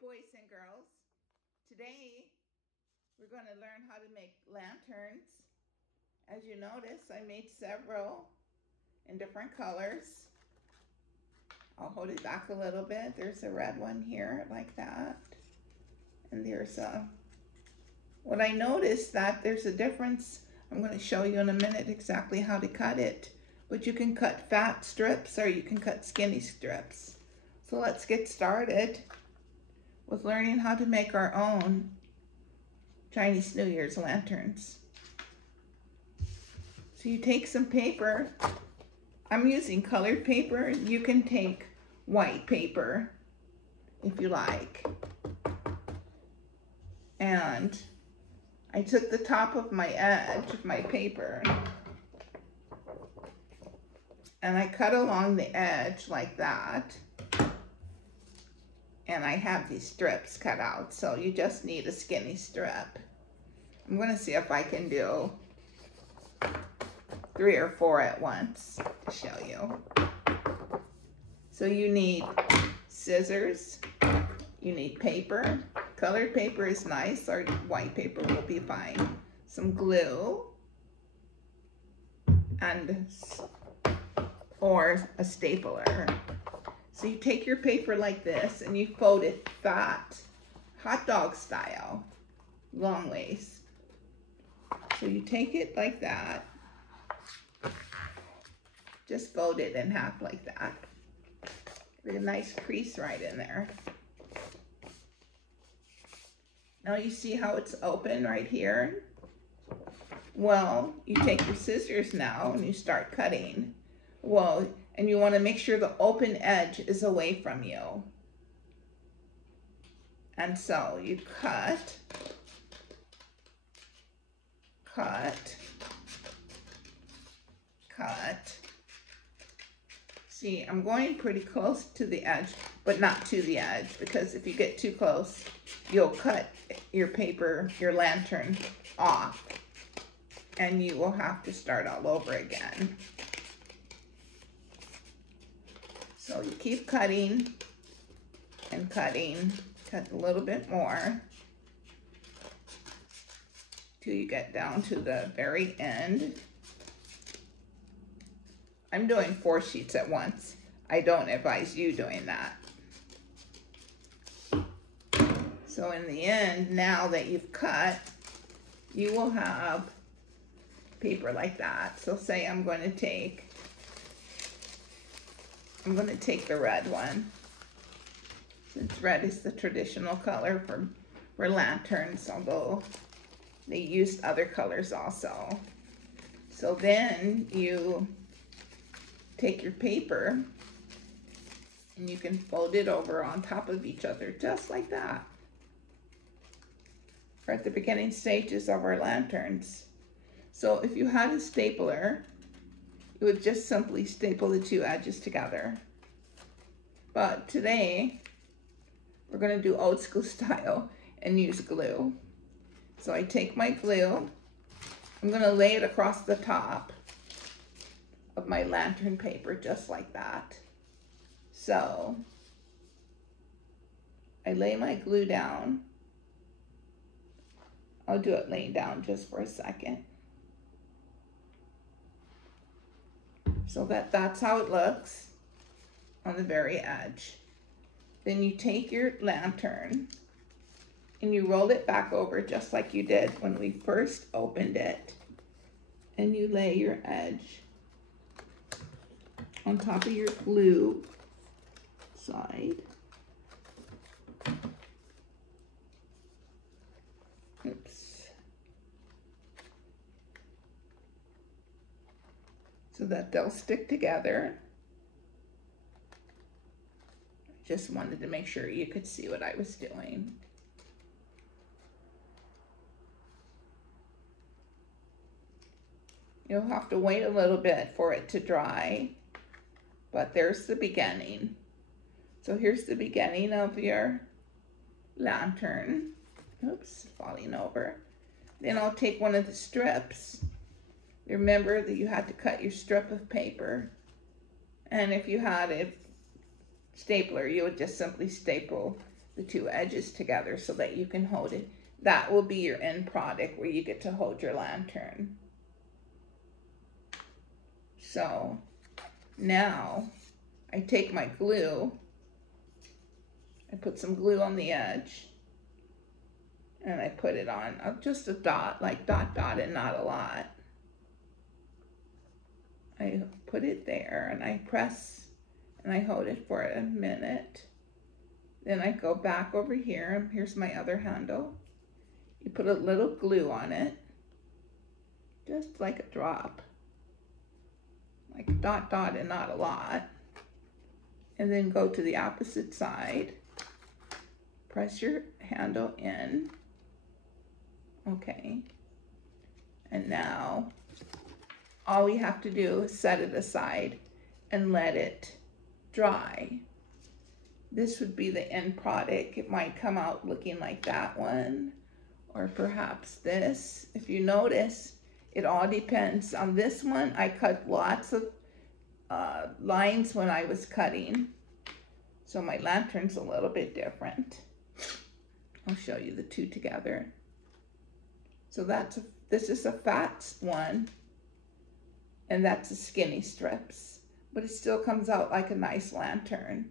boys and girls. Today we're going to learn how to make lanterns. As you notice, I made several in different colors. I'll hold it back a little bit. There's a red one here like that. And there's what I noticed that there's a difference. I'm going to show you in a minute exactly how to cut it. But you can cut fat strips or you can cut skinny strips. So let's get started with learning how to make our own Chinese New Year's lanterns. So you take some paper. I'm using colored paper. You can take white paper if you like. And I took the top of my edge of my paper and I cut along the edge like that. And I have these strips cut out, so you just need a skinny strip. I'm going to see if I can do 3 or 4 at once to show you. So you need scissors, you need paper. Colored paper is nice, or white paper will be fine. Some glue, or a stapler. So you take your paper like this and you fold it fat, hot dog style, long ways. So you take it like that, just fold it in half like that. With a nice crease right in there. Now you see how it's open right here? Well, you take your scissors now and you start cutting. Well, and you want to make sure the open edge is away from you. And so you cut. See, I'm going pretty close to the edge, but not to the edge, because if you get too close, you'll cut your paper, your lantern off, and you will have to start all over again. So you keep cutting and cutting, cut a little bit more till you get down to the very end. I'm doing 4 sheets at once. I don't advise you doing that. So in the end, now that you've cut, you will have paper like that. So say I'm going to take the red one, since red is the traditional color for lanterns, although they used other colors also. So then you take your paper and you can fold it over on top of each other just like that. We're at the beginning stages of our lanterns. So if you had a stapler, you would just simply staple the 2 edges together. But today, we're going to do old school style and use glue. So I take my glue, I'm going to lay it across the top of my lantern paper just like that. So I lay my glue down. I'll do it laying down just for a second. So that's how it looks on the very edge. Then you take your lantern and you roll it back over just like you did when we first opened it. And you lay your edge on top of your glue side. Oops. So that they'll stick together. Just wanted to make sure you could see what I was doing. You'll have to wait a little bit for it to dry, but there's the beginning. So here's the beginning of your lantern. Oops, falling over. Then I'll take one of the strips. Remember that you had to cut your strip of paper. And if you had a stapler, you would just simply staple the two edges together so that you can hold it. That will be your end product where you get to hold your lantern. So now I take my glue, I put some glue on the edge, and I put it on just a dot, like dot and not a lot. I put it there and I press and I hold it for a minute. Then I go back over here, and here's my other handle. You put a little glue on it, just like a drop, like dot and not a lot. And then go to the opposite side, press your handle in. Okay, and now all we have to do is set it aside and let it dry. This would be the end product. It might come out looking like that one, or perhaps this. If you notice, it all depends. On this one, I cut lots of lines when I was cutting, so my lantern's a little bit different. I'll show you the two together. So this is a fat one, and that's a skinny strips, but it still comes out like a nice lantern.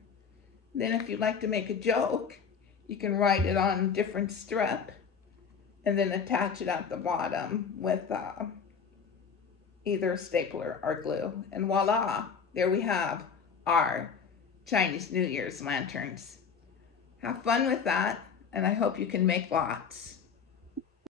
Then if you'd like to make a joke, you can write it on a different strip and then attach it at the bottom with either a stapler or glue. And voila, there we have our Chinese New Year's lanterns. Have fun with that, and I hope you can make lots.